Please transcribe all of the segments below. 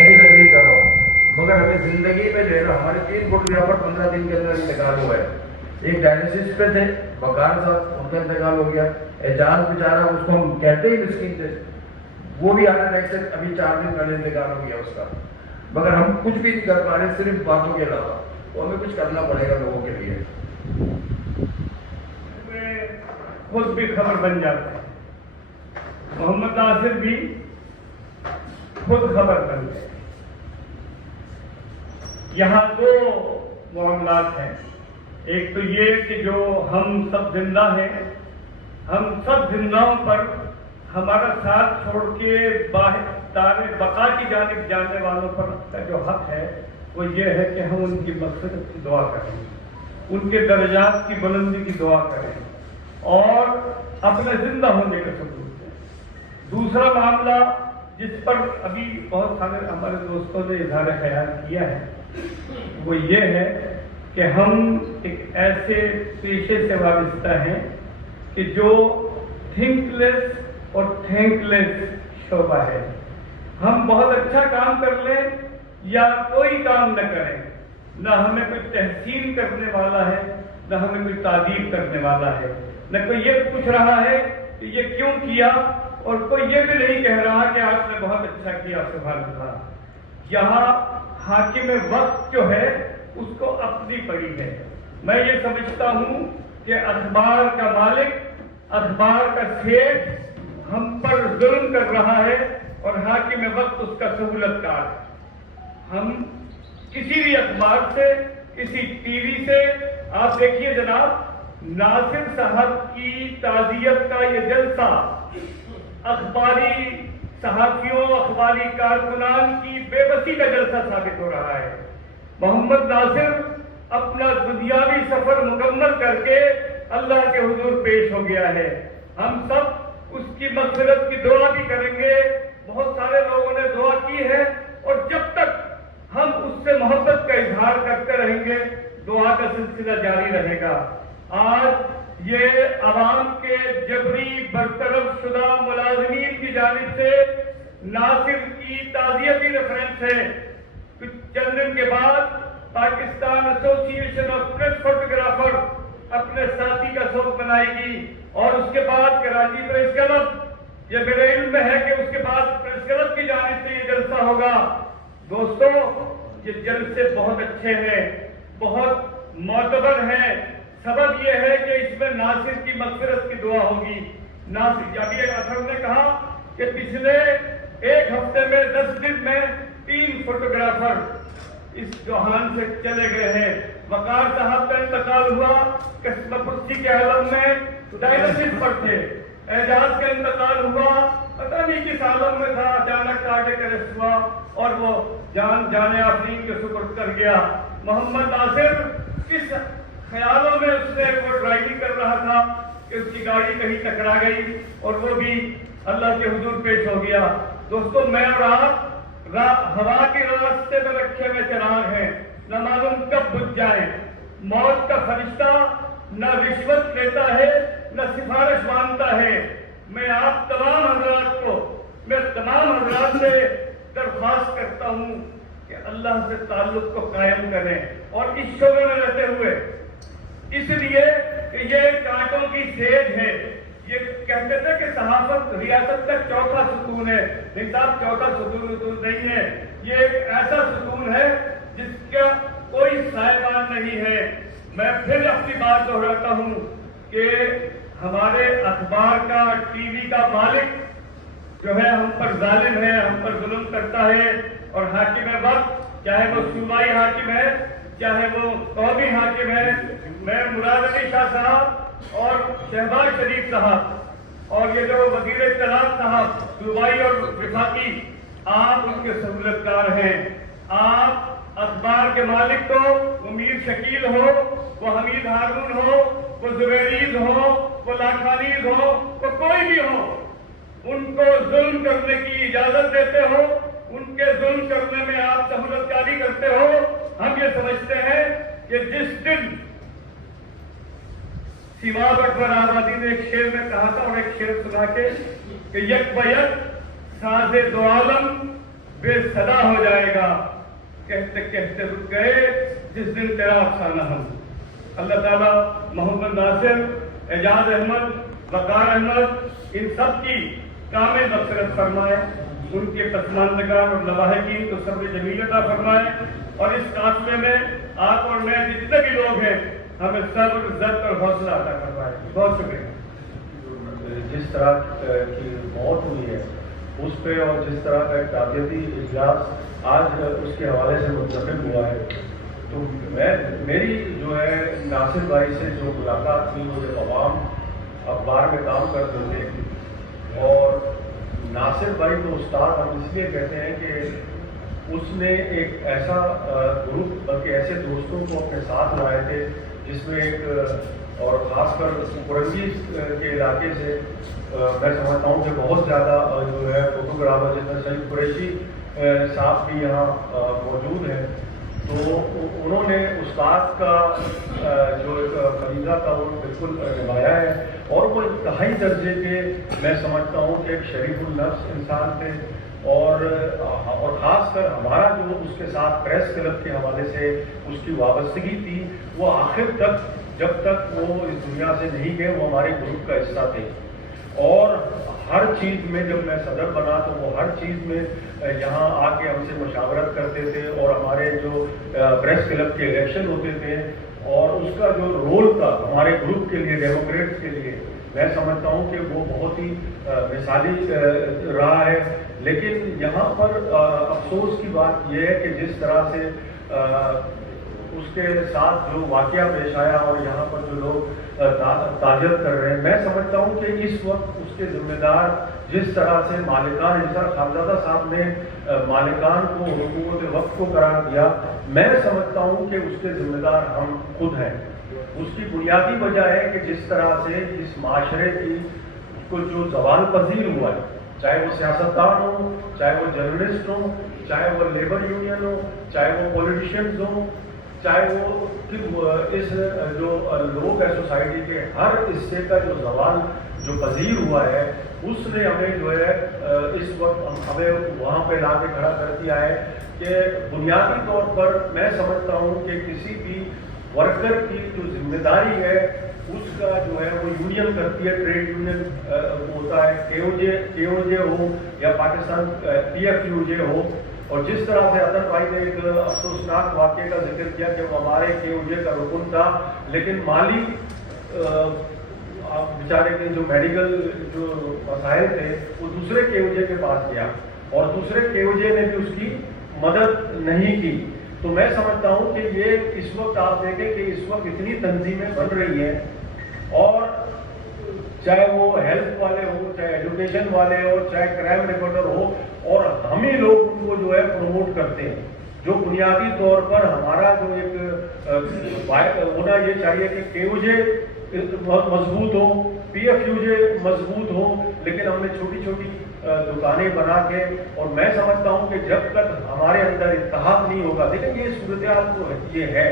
मैं भी तकलीफ कर रहा हूँ, मगर हमें जिंदगी में जो है ना, हमारे 3 फोटोग्राफर 15 दिन के अंदर इंतकाल हुआ है। एक डायलिसिस पे थे वकार साहब, उनका इंतकाल हो गया। एजाज बेचारा, उसको हम कहते ही मिस्कीन थे, वो भी हार्ट अटैक से अभी 4 दिन पहले इंतकाल हो गया उसका। मगर हम कुछ भी नहीं कर पा रहे सिर्फ बातों के अलावा, तो हमें कुछ करना पड़ेगा लोगों के लिए। खुद भी खबर बन जाता है, मोहम्मद नासिर भी खुद खबर बन गए। यहाँ 2 मामलात हैं। एक तो ये कि जो हम सब जिंदा हैं, हम सब जिंदाओं पर हमारा साथ छोड़ के दारे बका की जानिब जाने वालों पर का जो हक है वो ये है कि हम उनकी मग़फ़िरत की दुआ करें, उनके दर्जात की बुलंदी की दुआ करें और अपने जिंदा होने का सबूत दें। दूसरा मामला जिस पर अभी बहुत सारे हमारे दोस्तों ने इज़हार ख्याल किया है वो ये है कि हम एक ऐसे पेशे से वाबस्ता हैं कि जो थिंकलेस और थैंकलेस शोबा है। हम बहुत अच्छा काम कर लें या कोई काम न करें, न हमें कोई तहसीन करने वाला है, न हमें कोई तारीफ करने वाला है, न कोई ये पूछ रहा है कि ये क्यों किया, और कोई ये भी नहीं कह रहा कि आपने बहुत अच्छा किया, सुभान अल्लाह। यहाँ हाकिम वक्त जो है उसको अपनी पड़ी है। मैं ये समझता हूँ कि अखबार का मालिक, अखबार का सेठ हम पर जुल्म कर रहा है और हाकिम वक्त उसका सहूलतकार है। हम किसी भी अखबार से, किसी टीवी से, आप देखिए जनाब, नासिर साहब की ताज़ियत का ये जलसा अखबारी सहाफियों, अखबारी कारकुनान की बेबसी का जलसा साबित हो रहा है। मोहम्मद नासिर अपना दुनियावी सफर मुकम्मल करके अल्लाह के हुजूर पेश हो गया है। हम सब उसकी मग़फ़िरत की दुआ भी करेंगे, बहुत सारे लोगों ने दुआ की है, और जब तक हम उससे मोहब्बत का इजहार करते रहेंगे दुआ का सिलसिला जारी रहेगा। आज ये अवाम के जबरी बरतरफ शुदा मुलाज़िमीन की जानिब से नासिर की ताज़ियती रेफरेंस है। कुछ चंद दिन के बाद Pakistan association of press photographer अपने साथी का शोक मनाएगी, और उसके बाद कराची प्रेस क्लब, ये मेरे इल्म में है कि उसके बाद प्रेस क्लब की जानिब से ये जलसा होगा। दोस्तों, ये जलसे बहुत अच्छे हैं, बहुत मोतबर हैं। सबब यह है कि इसमें नासिर की मग़फ़िरत की दुआ होगी। नासिर, अभी अथर ने कहा कि पिछले 1 हफ्ते में 10 दिन में 3 फोटोग्राफर इस जहान से चले गए हैं। वकार साहब का इंतकाल हुआ, किस्मपुर्सी के आलम में डायलिसिस पर थे। एजाज का इंतकाल हुआ, पता नहीं किस आलम में था, अचानक कार्डियक अरेस्ट हुआ और वो जाने आफरीन के सुपुर्द कर गया। मोहम्मद नासिर किस ख्यालों में उसने वो ड्राइविंग कर रहा था कि उसकी गाड़ी कहीं टकरा गई और वो भी अल्लाह के हुजूर पेश हो गया। दोस्तों, मैं और आप हवा के रास्ते में रखे हुए चिराग हैं, न मालूम कब बुझ जाए। मौत का फरिश्ता न रिश्वत लेता है, न सिफारिश मांगता है। मैं आप तमाम हजरात को, मैं तमाम हजरात से दरख्वास्त करता हूँ कि अल्लाह से ताल्लुक को कायम करें और इस शोबे में रहते हुए, इसलिए कि ये कांटों की सेज है। ये कहते थे कि सहाफत रियासत का चौथा सुकून है। नहीं साहब, चौथा सुकून नहीं है, ये एक ऐसा सुकून है जिसका कोई सायबान नहीं है। मैं फिर अपनी बात दोहराता हूँ कि हमारे अखबार का, टीवी का मालिक जो है हम पर जालिम है, हम पर जुल्म करता है, और हाकिम वक्त, चाहे वो सूबाई हाकिम है, चाहे वो कौमी हाकिम है, मैं मुराद अली शाह साहब और शहबाज शरीफ साहब और ये जो वजीर इत्तलात साहब, सूबाई और विफाकी, आप उनके सहूलतकार हैं। आप अखबार के मालिक को, वो मीर शकील हो, वो हमीद हारून हो, वो जुबैरीज हो, वो लाखानीज हो, वो कोई भी हो, उनको जुल्म करने की इजाजत देते हो, उनके जुल्म करने में आप सहूलतकारी करते हो। हम ये समझते हैं कि जिस दिन सिवाब अकबर आबादी ने एक शेर में कहा था, और एक शेर सुना के कि यक बयक साजे दो आलम बेसदा हो जाएगा, कहते कहते रुक गए जिस दिन तेरा अफसाना हम। अल्लाह ताला मोहम्मद नासिर, एजाज अहमद, वकार अहमद, इन सब की कामिल मग़फ़िरत फरमाए, उनके पसमानदगान और लवाहिकीन को सब्र जमील अता फरमाए, और इस काफ़िले में आप और मैं जितने भी लोग हैं हमें सब्र, इज़्ज़त और हौसला अता फरमाए। बहुत शुक्रिया। जिस तरह की मौत हुई है उस पे और जिस तरह का एक ताज़ियती इजलास आज उसके हवाले से मुंतखब हुआ है, तो मेरी जो है नासिर भाई से जो मुलाकात हुई वो जब अवाम अखबार में काम करते थे, और नासिर भाई तो उस्ताद हम इसलिए कहते हैं कि उसने एक ऐसा ग्रुप, बल्कि ऐसे दोस्तों को अपने साथ लाए थे जिसमें एक, और ख़ासकर कुरंगी के इलाके से मैं समझता हूँ कि बहुत ज़्यादा जो है फोटोग्राफर जिसमें सईद कुरैशी साहब भी यहाँ मौजूद हैं, तो उन्होंने उस्ताद का जो एक फरीज़ा था वो बिल्कुल निभाया है, और वो इंतहाई दर्जे के मैं समझता हूँ कि एक शरीफुल नफ्स इंसान थे, और ख़ासकर हमारा जो उसके साथ प्रेस क्लब के हवाले से उसकी वाबस्तगी थी, वो आखिर तक जब तक वो इस दुनिया से नहीं गए वो हमारे ग्रुप का हिस्सा थे, और हर चीज़ में जब मैं सदर बना तो वो हर चीज़ में यहाँ आके हमसे मुशावरत करते थे, और हमारे जो प्रेस क्लब के इलेक्शन होते थे और उसका जो रोल था हमारे ग्रुप के लिए, डेमोक्रेट्स के लिए, मैं समझता हूँ कि वो बहुत ही मिसाली रहा है। लेकिन यहाँ पर अफसोस की बात यह है कि जिस तरह से उसके साथ जो वाक़या पेश आया और यहाँ पर जो लोग ताज़ियत कर रहे हैं, मैं समझता हूँ कि इस वक्त उसके ज़िम्मेदार जिस तरह से मालिकान, जिस तरह खानज़ादा साहब ने मालिकान को हुकूमत वक्त को करार दिया, मैं समझता हूँ कि उसके ज़िम्मेदार हम खुद हैं। उसकी बुनियादी वजह है कि जिस तरह से इस माशरे की को जो ज़वाल पजीर हुआ है, चाहे वो सियासतदान हो, चाहे वो जर्नलिस्ट हो, चाहे वो लेबर यूनियन हो, चाहे वो पॉलिटिशियंस हो, चाहे वो इस जो लोग है सोसाइटी के हर हिस्से का जो ज़वाल जो पजीर हुआ है, उसने हमें जो है इस वक्त हमें वहाँ पे ला के खड़ा कर दिया है कि बुनियादी तौर पर मैं समझता हूँ कि किसी भी वर्कर की जो जिम्मेदारी है उसका जो है वो यूनियन करती है, ट्रेड यूनियन होता है, केओजे हो या पाकिस्तान PFUJ हो। और जिस तरह से अदर भाई ने एक अफसोसनाक वाक़े का जिक्र किया कि वो हमारे केओजे का रुकन था, लेकिन माली बेचारे के जो मेडिकल जो मसाइल थे वो दूसरे केओजे के पास गया, और दूसरे केओजे ने भी उसकी मदद नहीं की। तो मैं समझता हूँ कि ये इस वक्त आप देखें कि इस वक्त इतनी तंजीमें बन रही हैं, और चाहे वो हेल्थ वाले हो, चाहे एजुकेशन वाले हो, चाहे क्राइम रिपोर्टर हो, और हम ही लोग उनको जो है प्रमोट करते हैं, जो बुनियादी तौर पर हमारा जो एक होना ये चाहिए कि केओजे मजबूत हो, PFUJ मजबूत हो, लेकिन हमने छोटी छोटी दुकानें बना के, और मैं समझता हूँ कि जब तक हमारे अंदर इत्तेहाद नहीं होगा, लेकिन ये सूरत हाल तो ये है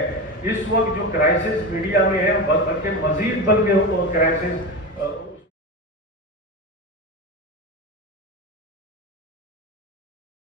इस वक्त जो क्राइसिस मीडिया में है, बल्कि मजीद क्राइसिस